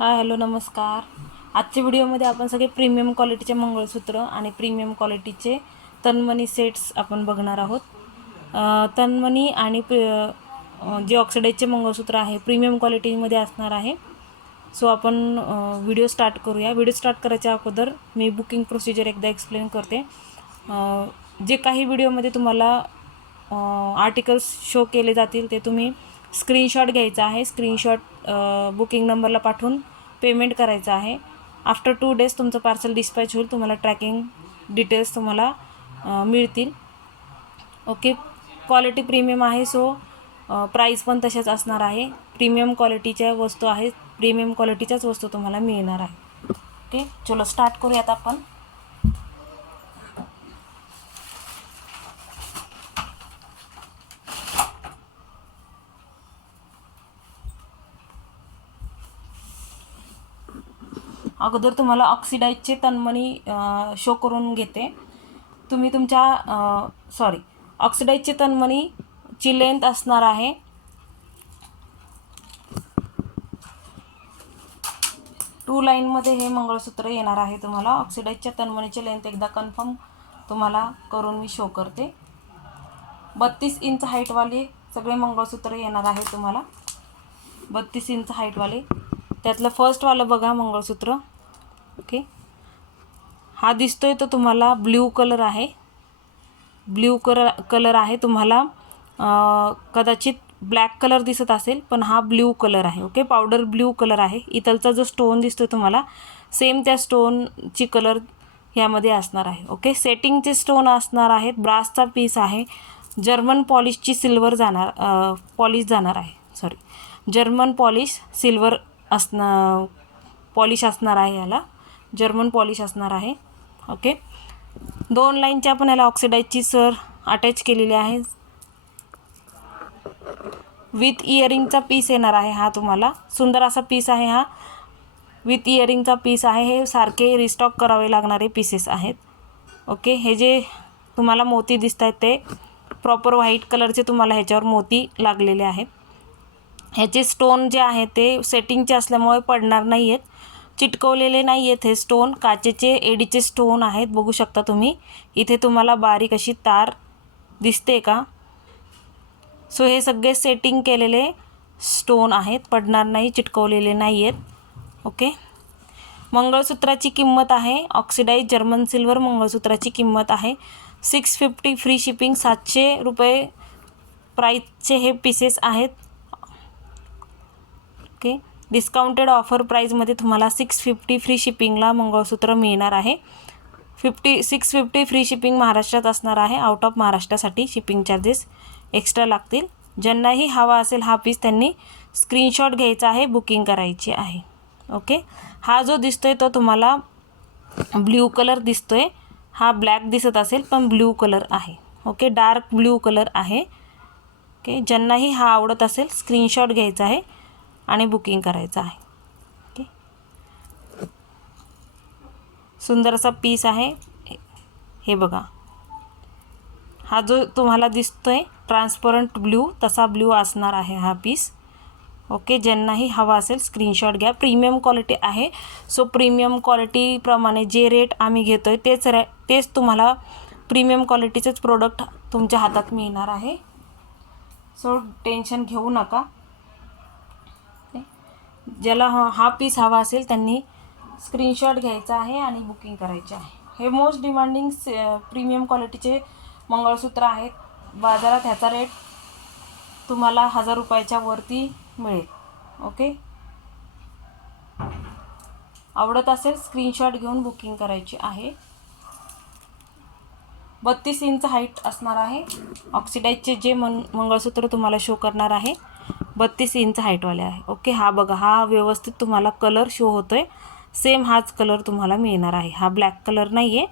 Hi hello नमस्कार. आजच्या व्हिडिओमध्ये आपण सगळे प्रीमियम क्वालिटीचे मंगळसूत्र आणि प्रीमियम क्वालिटीचे तन्मणी सेट्स आपण बघणार आहोत. अं, तन्मणी आणि जे ऑक्सिडाईजचे मंगळसूत्र आहे प्रीमियम क्वालिटीमध्ये असणार आहे. सो आपण व्हिडिओ स्टार्ट करूया. व्हिडिओ स्टार्ट करायच्या अगोदर मी बुकिंग प्रोसिजर एकदा एक्सप्लेन करते. जे काही व्हिडिओमध्ये तुम्हाला आर्टिकल्स शो केले जातील ते तुम्ही स्क्रीनशॉट घ्यायचा आहे. स्क्रीनशॉट बुकिंग नंबरला पाठवून पेमेंट करायचं आहे. आफ्टर टू डेज तुमचं पार्सल डिस्पॅच होईल तुम्हाला ट्रॅकिंग डिटेल्स तुम्हाला मिळतील. ओके क्वालिटी प्रीमियम आहे सो प्राईस पण तशाच असणार आहे. प्रीमियम क्वालिटीच्या वस्तू आहेत प्रीमियम क्वालिटीच्याच वस्तू तुम्हाला मिळणार आहे. ओके चलो स्टार्ट करूयात आपण. अगोदर तुम्हाला ऑक्सिडाईजचे तन्मणी शो करून घेते. तुम्ही तुमच्या सॉरी ऑक्सिडाईजचे तन्मणीची लेंथ असणार आहे. टू लाईनमध्ये हे मंगळसूत्र येणार आहे तुम्हाला. ऑक्सिडाईजच्या तन्मणीची लेंथ एकदा कन्फर्म तुम्हाला करून मी शो करते. बत्तीस इंच हाईटवाले सगळे मंगळसूत्र येणार आहे तुम्हाला. बत्तीस इंच हाईटवाले त्यातलं फर्स्टवालं बघा मंगळसूत्र. ओके. हा दिसतोय तो तुम्हाला ब्ल्यू कलर आहे. ब्ल्यू कलर कलर आहे तुम्हाला कदाचित ब्लॅक कलर दिसत असेल पण हा ब्ल्यू कलर आहे ओके. पावडर ब्ल्यू कलर आहे. इथलचा जो स्टोन दिसतोय तुम्हाला सेम त्या स्टोनची कलर ह्यामध्ये असणार आहे ओके. सेटिंगचे स्टोन असणार आहेत ब्रासचा पीस आहे. जर्मन पॉलिशची सिल्वर जाणार पॉलिश जाणार आहे सॉरी. जर्मन पॉलिश सिल्वर असणं पॉलिश असणार आहे याला. जर्मन पॉलिश असणार आहे. ओके दोन लाईनच्या आपण याला ऑक्सिडाईजची सर अटॅच केलेली आहे. विथ इयरिंगचा पीस येणार आहे हा तुम्हाला. सुंदर असा पीस आहे हा. विथ इयरिंगचा पीस आहे. हे सारखे रिस्टॉक करावे लागणारे पीसेस आहेत. ओके हे जे तुम्हाला मोती दिसत आहेत ते प्रॉपर व्हाईट कलरचे तुम्हाला ह्याच्यावर मोती लागलेले आहेत. ह्याचे स्टोन जे आहे ते सेटिंगचे असल्यामुळे पडणार नाही आहेत चिटकवलेले नाही आहेत हे स्टोन काचेचे एडीचे स्टोन आहेत. बघू शकता तुम्ही. इथे तुम्हाला बारीक अशी तार दिसते का? सो हे सगळे सेटिंग केलेले स्टोन आहेत. पडणार नाही चिटकवलेले नाही आहेत. ओके मंगळसूत्राची किंमत आहे. ऑक्सिडाईज जर्मन सिल्वर मंगळसूत्राची किंमत आहे. सिक्स फिफ्टी फ्री शिपिंग सातशे रुपये प्राईजचे हे पीसेस आहेत. ओके डिस्काउंटेड ऑफर प्राईजमध्ये तुम्हाला सिक्स फिफ्टी फ्री शिपिंगला मंगळसूत्र मिळणार आहे. Fifty six fifty free shipping महाराष्ट्रात असणार आहे. आउट ऑफ महाराष्ट्रासाठी शिपिंग चार्जेस एक्स्ट्रा लागतील. ज्यांनाही हवा असेल हा पीस त्यांनी स्क्रीनशॉट घ्यायचा आहे बुकिंग करायची आहे. ओके हा जो दिसतोय तो तुम्हाला ब्ल्यू कलर दिसतोय. हा ब्लॅक दिसत असेल पण ब्ल्यू कलर आहे. ओके डार्क ब्ल्यू कलर आहे. ओके ज्यांनाही हा आवडत असेल स्क्रीनशॉट घ्यायचा आहे. आणि बुकिंग करायचं आहे. ओके? सुंदर असा पीस आहे. हे- बघा. हा जो तुम्हाला दिसतो आहे ट्रान्सपरंट ब्ल्यू तसा ब्ल्यू असणार आहे हा पीस. ओके? ज्यांनाही हवा असेल स्क्रीनशॉट घ्या. प्रीमियम क्वालिटी आहे. सो प्रीमियम क्वालिटीप्रमाणे जे रेट आम्ही घेतो आहे तेच रे तेच तुम्हाला प्रीमियम क्वालिटीचेच प्रोडक्ट तुमच्या हातात मिळणार आहे. सो टेन्शन घेऊ नका. ज्याला हा हा पीस हवा असेल त्यांनी स्क्रीनशॉट घ्यायचा आहे आणि बुकिंग करायचे आहे. हे मोस्ट डिमांडिंग प्रीमियम क्वालिटीचे मंगळसूत्र आहेत. बाजारात ह्याचा रेट तुम्हाला हजार रुपयाच्या वरती मिळेल. ओके आवडत असेल स्क्रीनशॉट घेऊन बुकिंग करायची आहे. बत्तीस इंच हाईट असणार आहे. ऑक्सिडाईजचे जे मन मंगळसूत्र तुम्हाला शो करणार आहे बत्तीस इंच हाईटवाले आहे. ओके हा बघा हा व्यवस्थित तुम्हाला कलर शो होतो आहे सेम हाच कलर तुम्हाला मिळणार आहे. हा ब्लॅक कलर नाही आहे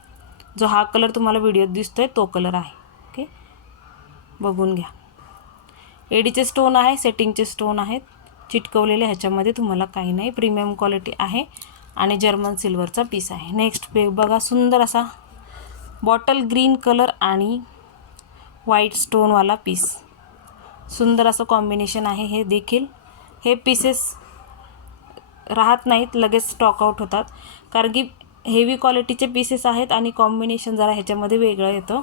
जो हा कलर तुम्हाला व्हिडिओत दिसतो आहे तो कलर आहे. ओके? बघून घ्या. एडीचे स्टोन आहे सेटिंगचे स्टोन आहेत. चिटकवलेले ह्याच्यामध्ये तुम्हाला काही नाही. प्रीमियम क्वालिटी आहे. आणि जर्मन सिल्वरचा पीस आहे. नेक्स्ट पे बघा सुंदर असा बॉटल ग्रीन कलर आणि व्हाईट स्टोनवाला पीस सुंदर असं कॉम्बिनेशन आहे हे देखील. हे पीसेस राहत नाहीत लगेच स्टॉकआउट होतात. कारण की हेवी क्वालिटीचे पीसेस आहेत आणि कॉम्बिनेशन जरा ह्याच्यामध्ये वेगळं येतं.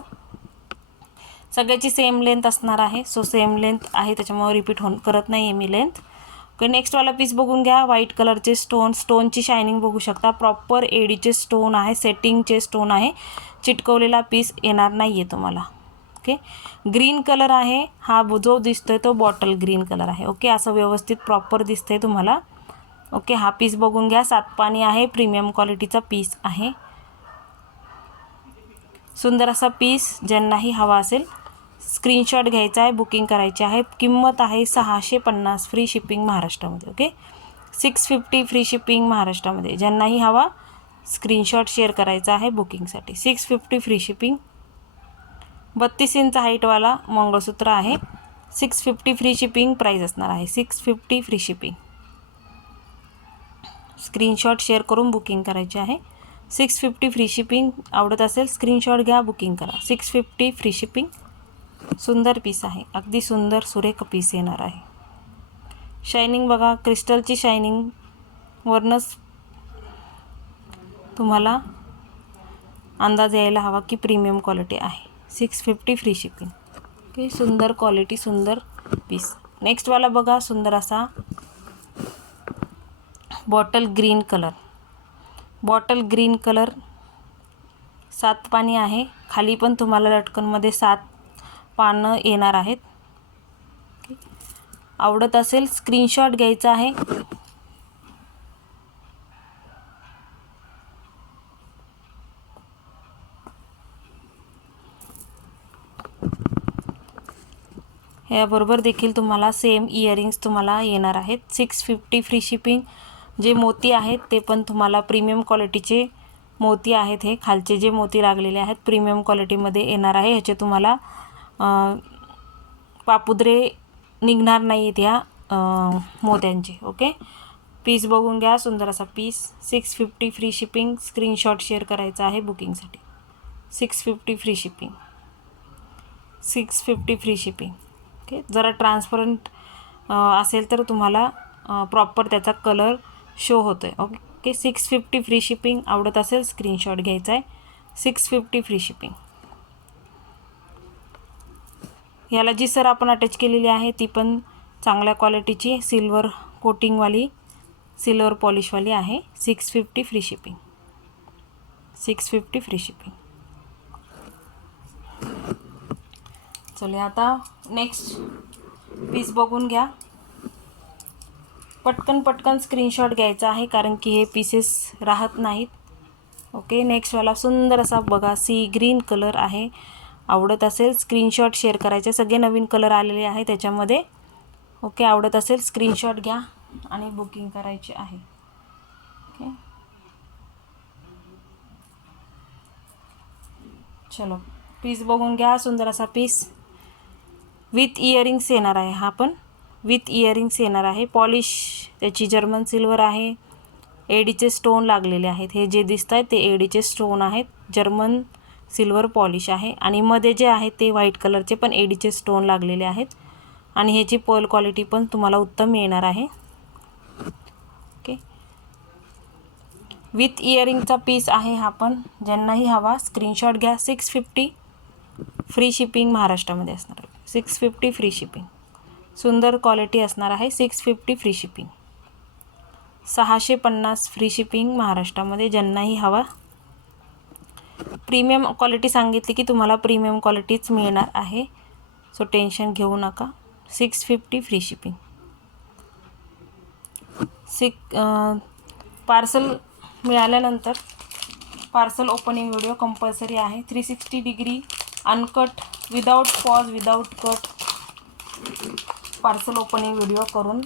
सगळ्याची सेम लेंथ असणार आहे. सो सेम लेंथ आहे त्याच्यामुळे रिपीट होऊन करत नाही आहे मी लेंथ ओके नेक्स्टवाला पीस बघून घ्या. व्हाईट कलरचे स्टोन स्टोनची शायनिंग बघू शकता. प्रॉपर एडीचे स्टोन आहे. सेटिंगचे स्टोन आहे. चिटकवलेला पीस येणार नाही आहे तुम्हाला. ओके? ग्रीन कलर आहे. हा जो जो दिसतोय तो बॉटल ग्रीन कलर आहे. ओके? असं व्यवस्थित प्रॉपर दिसतंय तुम्हाला. ओके? हा पीस बघून घ्या. सात पाणी आहे. प्रीमियम क्वालिटीचा पीस आहे. सुंदर असा पीस. ज्यांनाही हवा असेल स्क्रीनशॉट घ्यायचा आहे. बुकिंग करायची आहे. किंमत आहे सहाशे पन्नास फ्री शिपिंग महाराष्ट्रामध्ये. Okay? Six fifty free shipping महाराष्ट्रामध्ये. ज्यांनाही हवा स्क्रीनशॉट शेअर करायचा आहे बुकिंगसाठी. सिक्स फिफ्टी फ्री शिपिंग बत्तीस इंच हाईटवाला मंगळसूत्र आहे. Six fifty free shipping price असणार आहे. Six fifty free shipping. Screenshot share करून बुकिंग करायचे आहे. सिक्स फिफ्टी फ्री शिपिंग आवडत असेल स्क्रीनशॉट घ्या बुकिंग करा. Six fifty free shipping. सुंदर पीस आहे. अगदी सुंदर सुरेख पीस येणार आहे. शायनिंग बघा क्रिस्टलची शायनिंग वरनच तुम्हाला अंदाज यायला हवा की प्रीमियम क्वालिटी आहे. Six fifty free shipping. Okay सुंदर क्वालिटी सुंदर पीस. नेक्स्टवाला बघा सुंदर असा bottle green colour. Bottle green colour सात पाणी आहे. खाली पण तुम्हाला लटकनमध्ये सात पानं येणार आहेत. आवडत असेल स्क्रीनशॉट घ्यायचा आहे. याबरोबर देखील तुम्हाला सेम इयरिंग्स तुम्हाला येणार आहेत. सिक्स फिफ्टी फ्री शिपिंग जे मोती आहेत ते पण तुम्हाला प्रीमियम क्वालिटीचे मोती आहेत हे. खालचे जे मोती लागलेले आहेत प्रीमियम क्वालिटीमध्ये येणार आहे. ह्याचे तुम्हाला पापुद्रे निघणार नाही आहेत ह्या मोत्यांचे. ओके पीस बघून घ्या. सुंदर असा piece six fifty free shipping screenshot share करायचा आहे बुकिंगसाठी six fifty free shipping six fifty free shipping okay. जरा ट्रान्सपरंट असेल तर तुम्हाला प्रॉपर त्याचा कलर शो होतो आहे okay. Six fifty free shipping आवडत असेल स्क्रीनशॉट घ्यायचा आहे सिक्स फिफ्टी फ्री शिपिंग याला जी सर आपण अटॅच केलेली आहे ती पण चांगल्या क्वालिटीची सिल्वर कोटिंगवाली सिल्वर पॉलिशवाली आहे. Six fifty free shipping six fifty free shipping चले आता नेक्स्ट पीस बघून घ्या. पटकन पटकन स्क्रीनशॉट घ्यायचा आहे कारण की हे पीसेस राहत नाहीत. ओके नेक्स्टवाला सुंदर असा बघा सी ग्रीन कलर आहे. आवडत असेल स्क्रीनशॉट शेअर करायचे. सगळे नवीन कलर आलेले आहे त्याच्यामध्ये. ओके आवडत असेल स्क्रीनशॉट घ्या आणि बुकिंग करायची आहे. ओके चलो पीस बघून घ्या सुंदर असा पीस विथ इयरिंग्स येणार आहे हा पण. विथ इयरिंग्स येणार आहे. पॉलिश त्याची जर्मन सिल्वर आहे. एडीचे स्टोन लागलेले आहेत. हे जे दिसत आहेत ते एडीचे स्टोन आहेत. जर्मन सिल्वर पॉलिश आहे. आणि मध्ये जे आहे ते व्हाईट कलरचे पण एडीचे स्टोन लागलेले आहेत. आणि ह्याची पर्ल क्वालिटी पण तुम्हाला उत्तम येणार आहे. ओके विथ इयरिंगचा पीस आहे हा पण. ज्यांनाही हवा स्क्रीनशॉट घ्या. सिक्स फिफ्टी फ्री शिपिंग महाराष्ट्रामध्ये असणार. आहे सिक्स फिफ्टी फ्री शिपिंग. सुंदर क्वालिटी असणार आहे सिक्स फिफ्टी फ्री शिपिंग. सहाशे पन्नास फ्री शिपिंग महाराष्ट्रामध्ये ज्यांनाही हवा. प्रीमियम क्वालिटी सांगितली की तुम्हाला प्रीमियम क्वालिटीच मिळणार आहे. सो टेन्शन घेऊ नका. Six fifty free shipping. सिक पार्सल मिळाल्यानंतर पार्सल ओपनिंग व्हिडिओ कंपल्सरी आहे. Three sixty degree uncut without pause without cut parcel opening video करून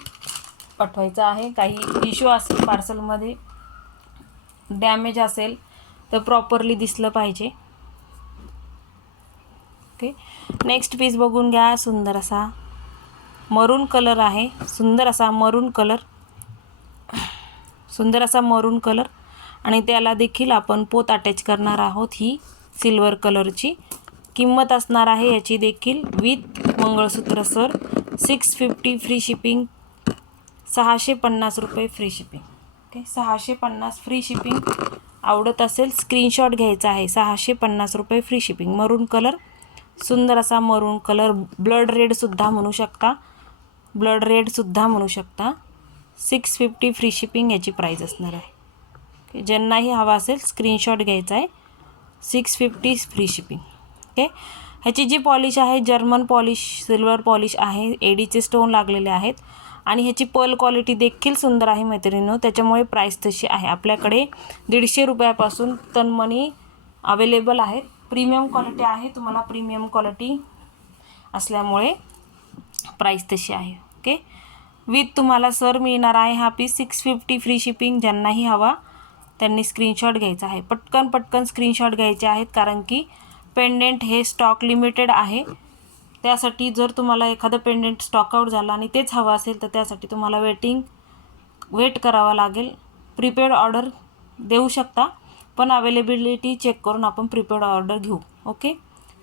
पाठवायचा आहे. काही इश्यू असेल पार्सलमध्ये डॅमेज असेल तर प्रॉपरली दिसलं पाहिजे. ओके नेक्स्ट पीस बघून घ्या सुंदर असा. मरून कलर आहे. सुंदर असा मरून कलर सुंदर असा मरून कलर आणि त्याला देखील आपण पोत अटॅच करणार आहोत ही सिल्वर कलरची किंमत असणार आहे याची देखील with mangalsutra sir. Six fifty free shipping सहाशे पन्नास रुपये फ्री शिपिंग ओके सहाशे पन्नास फ्री शिपिंग आवडत असेल स्क्रीनशॉट घ्यायचा आहे. सहाशे पन्नास रुपये फ्री शिपिंग मरून कलर सुंदर असा मरून कलर ब्लड रेडसुद्धा म्हणू शकता. ब्लड रेडसुद्धा म्हणू शकता. सिक्स फिफ्टी फ्री शिपिंग याची प्राईज असणार आहे. ज्यांनाही हवा असेल स्क्रीनशॉट घ्यायचा आहे. Six fifty free shipping okay? ह्याची जी पॉलिश आहे जर्मन पॉलिश सिल्वर पॉलिश आहे एडीचे स्टोन लागलेले आहेत. आणि ह्याची पर्ल क्वालिटी देखील सुंदर आहे मैत्रिणीनो. त्याच्यामुळे प्राईस तशी आहे. आपल्याकडे दीडशे रुपयापासून तनमणी अवेलेबल आहेत प्रीमियम क्वालिटी आहे. तुम्हाला प्रीमियम क्वालिटी असल्यामुळे प्राईस तशी आहे. ओके? विथ तुम्हाला सर मिळणार आहे हा piece six fifty free shipping ज्यांनाही हवा त्यांनी स्क्रीनशॉट घ्यायचा आहे. पटकन पटकन स्क्रीनशॉट घ्यायचे आहेत. कारण की पेंडेंट हे स्टॉक लिमिटेड आहे. त्यासाठी जर तुम्हाला एखादं पेंडेंट स्टॉकआउट झालं आणि तेच हवं असेल तर त्यासाठी तुम्हाला वेटिंग वेट करावा लागेल. प्रीपेड ऑर्डर देऊ शकता पण अवेलेबिलिटी चेक करून आपण प्रिपेड ऑर्डर घेऊ. ओके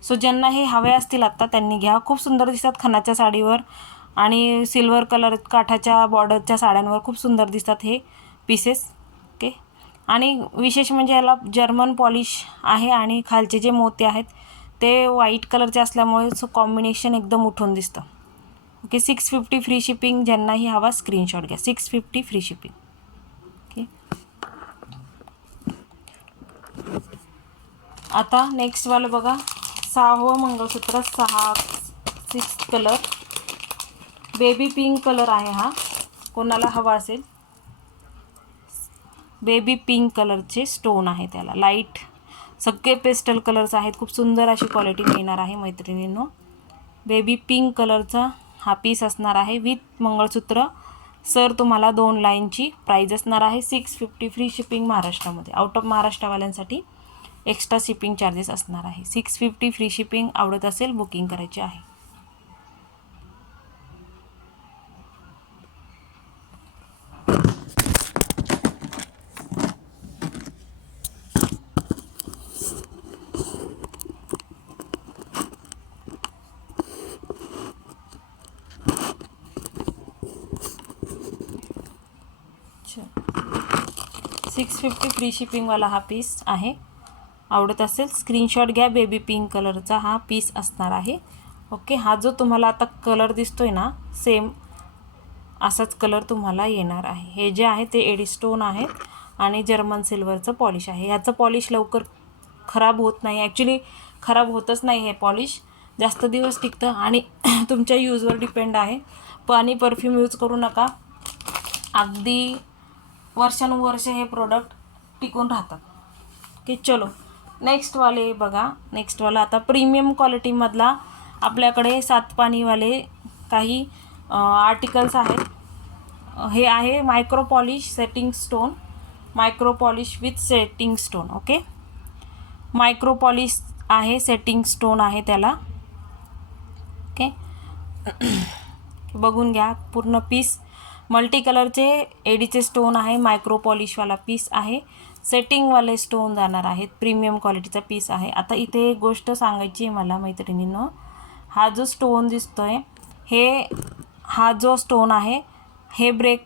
सो ज्यांना हे हवे असतील आत्ता त्यांनी घ्या. खूप सुंदर दिसतात खणाच्या साडीवर आणि सिल्वर कलर काठाच्या बॉर्डरच्या साड्यांवर खूप सुंदर दिसतात हे पीसेस ओके आणि विशेष म्हणजे याला जर्मन पॉलिश आहे आणि खालचे जे मोती आहेत ते व्हाईट कलरचे असल्यामुळे सो कॉम्बिनेशन एकदम उठून दिसतं. Okay six fifty free shipping ज्यांनाही हवा स्क्रीनशॉट घ्या. Six fifty free shipping okay आता नेक्स्टवालं बघा. सहावं मंगळसूत्र सहा six colour baby pink colour आहे हा. कोणाला हवा असेल. बेबी पिंक कलरचे स्टोन आहे त्याला. लाइट सगळे पेस्टल कलर्स आहेत. खूप सुंदर अशी क्वालिटी मिळणार आहे मैत्रिणींनो. बेबी पिंक कलरचा हा पीस असणार आहे विथ मंगळसूत्र. सर तुम्हाला दोन लाईनची प्राईज असणार आहे. सिक्स फिफ्टी फ्री शिपिंग महाराष्ट्रामध्ये. आउट ऑफ महाराष्ट्रवाल्यांसाठी एक्स्ट्रा शिपिंग चार्जेस असणार आहे. सिक्स फिफ्टी फ्री शिपिंग आवडत असेल बुकिंग करायची आहे. सिक्स फिफ्टी फ्री शिपिंगवाला हा पीस आहे. आवडत असेल स्क्रीनशॉट घ्या बेबी पिंक कलरचा हा पीस असणार आहे. ओके हा जो तुम्हाला आता कलर दिसतो आहे ना सेम असाच कलर तुम्हाला येणार आहे. हे जे आहे ते एडिस्टोन आहेत आणि जर्मन सिल्वरचं पॉलिश आहे. ह्याचं पॉलिश लवकर खराब होत नाही. ॲक्च्युली खराब होतच नाही हे पॉलिश जास्त दिवस टिकतं आणि तुमच्या यूजवर डिपेंड आहे. पाणी परफ्यूम यूज करू नका. अगदी वर्षानुवर्ष हे प्रोडक्ट टिकून राहतात. की चलो. नेक्स्टवाले बघा. नेक्स्टवाला आता प्रीमियम क्वालिटीमधला आपल्याकडे सातपाणीवाले काही आर्टिकल्स आहेत. हे आहे micro polish setting stone micro polish with setting stone okay micro polish आहे सेटिंग स्टोन आहे त्याला. ओके बघून घ्या. पूर्ण पीस मल्टी कलरचे एडीचे स्टोन आहे मायक्रो पॉलिशवाला पीस आहे. सेटिंगवाले स्टोन जाणार आहेत प्रीमियम क्वालिटीचा पीस आहे. आता इथे एक गोष्ट सांगायची आहे मला मैत्रिणींनो. हा जो स्टोन दिसतो आहे हे हा जो स्टोन आहे हे ब्रेक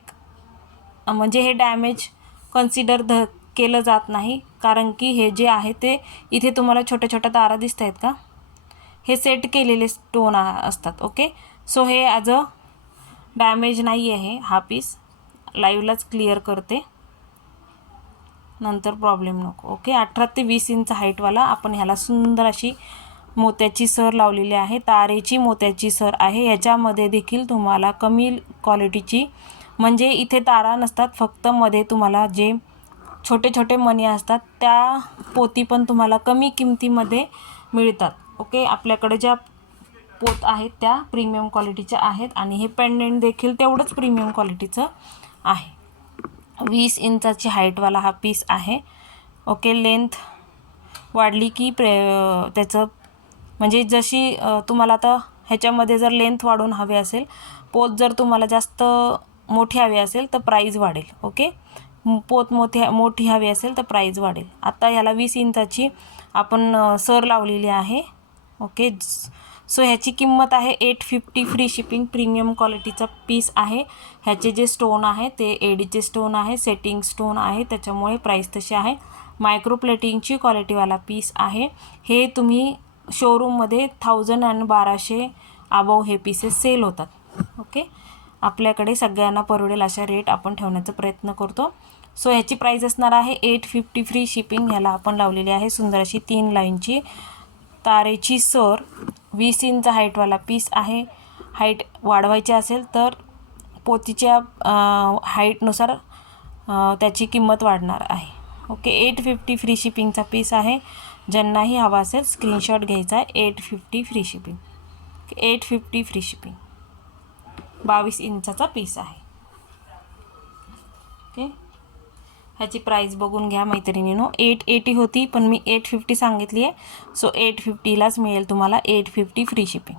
म्हणजे हे डॅमेज कन्सिडर ध केलं जात नाही. कारण की हे जे आहे ते इथे तुम्हाला छोट्या छोट्या तारा दिसत आहेत का? हे सेट केलेले स्टोन असतात ओके सो हे ॲज अ डॅमेज नाही आहे हा पीस लाईव्हलाच क्लिअर करते. नंतर प्रॉब्लेम नको. ओके अठरा ते वीस इंच हाईटवाला आपण ह्याला सुंदर अशी मोत्याची सर लावलेली आहे. तारेची मोत्याची सर आहे. याच्यामध्ये देखील तुम्हाला कमी क्वालिटीची म्हणजे इथे तारा नसतात फक्त मध्ये तुम्हाला जे छोटे छोटे मणी असतात त्या पोती पण तुम्हाला कमी किमतीमध्ये मिळतात. ओके आपल्याकडे ज्या पोत आहेत त्या प्रीमियम क्वालिटीच्या आहेत आणि हे पेंडेंट देखील तेवढंच प्रीमियम क्वालिटीचं आहे. वीस इंचाची हाईटवाला हा पीस आहे. ओके लेंथ वाढली की प्रे त्याचं म्हणजे जशी तुम्हाला आता ह्याच्यामध्ये जर लेंथ वाढून हवे असेल पोत जर तुम्हाला जास्त मोठी हवी असेल तर प्राईज वाढेल. ओके पोत मोठी मोठी हवी असेल तर प्राईज वाढेल. आत्ता ह्याला वीस इंचाची आपण सर लावलेली आहे. ओके सो ह्याची किंमत आहे eight fifty free shipping premium क्वालिटीचा पीस आहे. ह्याचे जे स्टोन आहे ते एडीचे स्टोन आहे सेटिंग स्टोन आहे त्याच्यामुळे प्राईस तशी आहे. मायक्रो प्लेटिंगची क्वालिटीवाला पीस आहे. हे तुम्ही शोरूममध्ये थाउजंड अँड बाराशे अबव हे पीसेस सेल होतात. ओके आपल्याकडे सगळ्यांना परवडेल अशा रेट आपण ठेवण्याचा प्रयत्न करतो. सो ह्याची प्राईस असणार आहे एट फिफ्टी फ्री शिपिंग ह्याला आपण लावलेली आहे सुंदर अशी तीन लाईनची तारेची सर वीस इंच हाईटवाला पीस आहे. हाईट वाढवायची असेल तर पोतीच्या हाईटनुसार त्याची किंमत वाढणार आहे. ओके एट फिफ्टी फ्री शिपिंगचा पीस आहे. ज्यांनाही हवा असेल स्क्रीनशॉट घ्यायचा आहे. Eight fifty free shipping. Eight fifty free shipping. बावीस इंचाचा पीस आहे. ओके? ह्याची प्राईस बघून घ्या मैत्रिणीनो. एट एटी होती पण मी एट फिफ्टी सांगितली आहे. सो एट फिफ्टीलाच मिळेल तुम्हाला एट फिफ्टी फ्री शिपिंग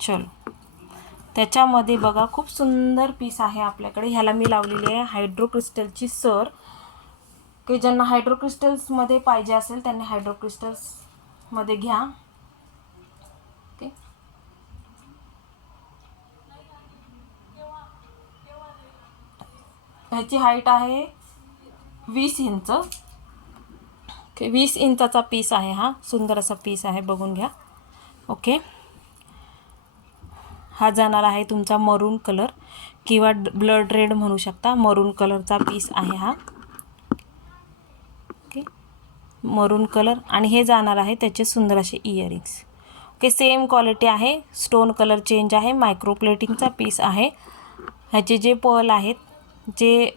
चलो. त्याच्यामध्ये बघा खूप सुंदर पीस आहे आपल्याकडे. ह्याला मी लावलेली आहे हायड्रोक्रिस्टलची सर. की ज्यांना हायड्रोक्रिस्टल्समध्ये पाहिजे असेल त्यांनी हायड्रोक्रिस्टल्समध्ये घ्या. ह्याची हाईट आहे वीस इंच. ओके वीस इंचाचा पीस आहे हा. सुंदर असा पीस आहे बघून घ्या. ओके हा जाणार आहे तुमचा मरून कलर किंवा ब्लड रेड म्हणू शकता. मरून कलरचा पीस आहे हा. ओके मरून कलर आणि हे जाणार आहे त्याचे सुंदर असे इयरिंग्स ओके सेम क्वालिटी आहे. स्टोन कलर चेंज आहे. मायक्रो प्लेटिंगचा पीस आहे. ह्याचे जे पर्ल आहेत जे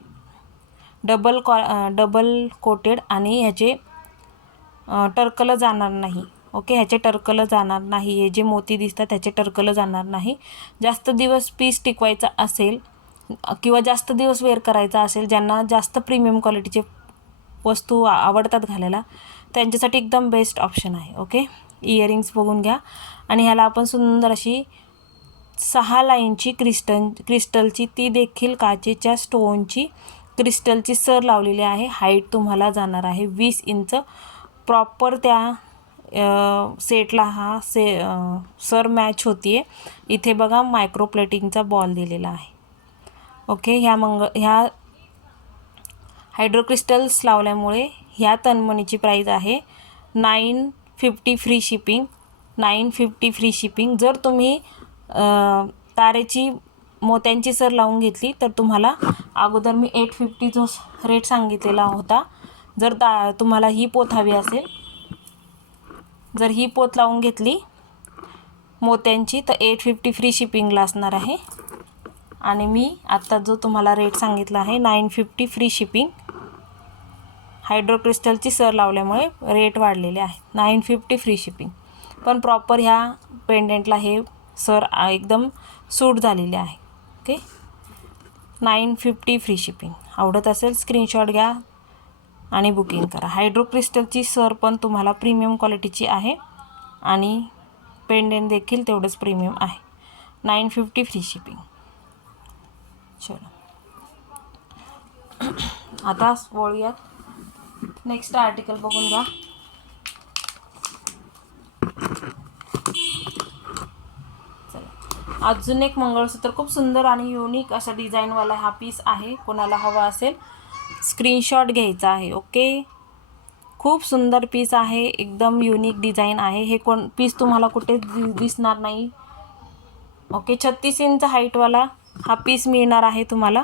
डबल कॉ डबल कोटेड आणि ह्याचे टर्कलं जाणार नाही. ओके ह्याचे टर्कलं जाणार नाही. हे जे मोती दिसतात त्याचे टर्कलं जाणार नाही. जास्त दिवस पीस टिकवायचा असेल किंवा जास्त दिवस वेअर करायचा असेल ज्यांना जास्त प्रीमियम क्वालिटीचे वस्तू आवडतात घालायला त्यांच्यासाठी एकदम बेस्ट ऑप्शन आहे. ओके इयरिंग्स बघून घ्या. आणि ह्याला आपण सुंदर अशी सहा लाईनची क्रिस्टल क्रिस्टलची ती देखील काचेच्या स्टोनची क्रिस्टलची सर लावलेली आहे. हाईट तुम्हाला जाणार आहे वीस इंच. प्रॉपर त्या सेटला हा से सर मॅच होती आहे इथे बघा मायक्रोप्लेटिंगचा बॉल दिलेला आहे. ओके ह्या मंग ह्या हायड्रोक्रिस्टल्स लावल्यामुळे ह्या तनमणीची प्राईज आहे nine fifty free shipping. Nine fifty free shipping. जर तुम्ही तारेची मोत्यांची सर लावून घेतली तर तुम्हाला अगोदर मी एट फिफ्टी जो रेट सांगितलेला होता जर ता तुम्हाला ही पोत हवी असेल जर ही पोत लावून घेतली मोत्यांची तर एट फिफ्टी फ्री शिपिंगला असणार आहे. आणि मी आत्ता जो तुम्हाला रेट सांगितला आहे नाईन फिफ्टी फ्री शिपिंग हायड्रोक्रिस्टलची सर लावल्यामुळे रेट वाढलेले आहेत. नाईन फिफ्टी फ्री शिपिंग पण प्रॉपर ह्या पेंडेंटला हे सर एकदम सूट झालेली आहे. Okay? Nine fifty free shipping आवडत असेल स्क्रीनशॉट घ्या आणि बुकिंग करा. हायड्रो क्रिस्टलची सर पण तुम्हाला प्रीमियम क्वालिटीची आहे आणि पेंडेंट देखील तेवढंच प्रीमियम आहे. नाईन फिफ्टी फ्री शिपिंग चलो. आता वळूयात. नेक्स्ट आर्टिकल बघून घ्या चला अजून एक मंगळसूत्र खूप सुंदर आणि युनिक असा डिझाईनवाला हा पीस आहे. कोणाला हवा असेल स्क्रीनशॉट घ्यायचा आहे ओके खूप सुंदर पीस आहे एकदम युनिक डिझाईन आहे. हे कोण पीस तुम्हाला कुठे दि- दिसणार नाही. ओके छत्तीस इंच हाईटवाला हा पीस मिळणार आहे तुम्हाला.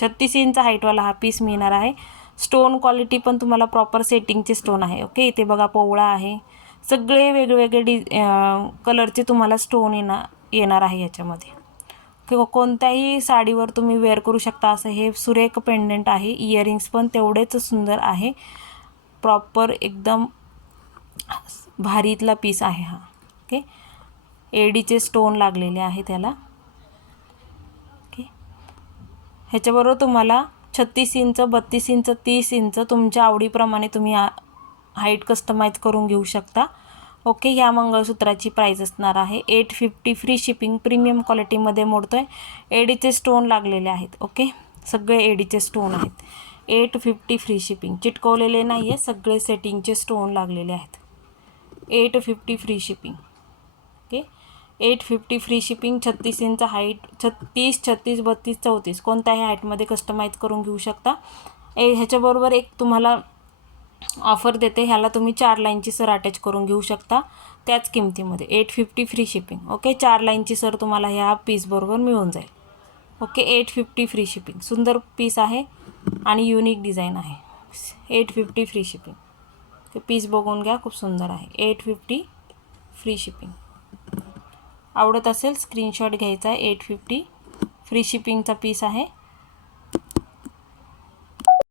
छत्तीस इंच हाईटवाला हा पीस मिळणार आहे. स्टोन क्वालिटी पण तुम्हाला प्रॉपर सेटिंगचे स्टोन आहे ओके इथे बघा पोवळा आहे. सगळे वेगवेगळे डि कलरचे तुम्हाला स्टोन येणार येणार आहे याच्यामध्ये. किंवा कोणत्याही साडीवर तुम्ही वेअर करू शकता. असं हे सुरेख पेंडंट आहे. इयरिंग्स पण तेवढेच सुंदर आहे. प्रॉपर एकदम भारीतला पीस आहे हा. ओके एडीचे स्टोन लागलेले आहे त्याला. ओके ह्याच्याबरोबर तुम्हाला छत्तीस इंच बत्तीस इंच तीस इंच तुमच्या आवडीप्रमाणे तुम्ही हाईट कस्टमाइज करून घेऊ शकता. ओके ह्या मंगळसूत्राची प्राईज असणार आहे. Eight fifty free shipping premium क्वालिटीमध्ये मोडतो आहे एडीचे स्टोन लागलेले आहेत. ओके सगळे एडीचे स्टोन आहेत. एट फिफ्टी फ्री शिपिंग चिटकवलेले नाही आहे सगळे सेटिंगचे स्टोन लागलेले आहेत. Eight fifty free shipping. Okay eight fifty free shipping छत्तीस इंच हाईट छत्तीस छत्तीस बत्तीस चौतीस कोणत्याही हाईटमध्ये कस्टमाइज करून घेऊ शकता. ए ह्याच्याबरोबर एक तुम्हाला ऑफर देते ह्याला तुम्ही चार लाईनची सर अटॅच करून घेऊ शकता त्याच किमतीमध्ये. Eight fifty free shipping okay चार लाईनची सर तुम्हाला ह्या पीसबरोबर मिळून जाईल. Okay eight fifty free shipping सुंदर पीस आहे आणि युनिक डिझाईन आहे. एट फिफ्टी फ्री शिपिंग ते पीस बघून घ्या खूप सुंदर आहे. एट फिफ्टी फ्री शिपिंग आवडत असेल स्क्रीनशॉट घ्यायचा आहे. एट फिफ्टी फ्री शिपिंगचा पीस आहे.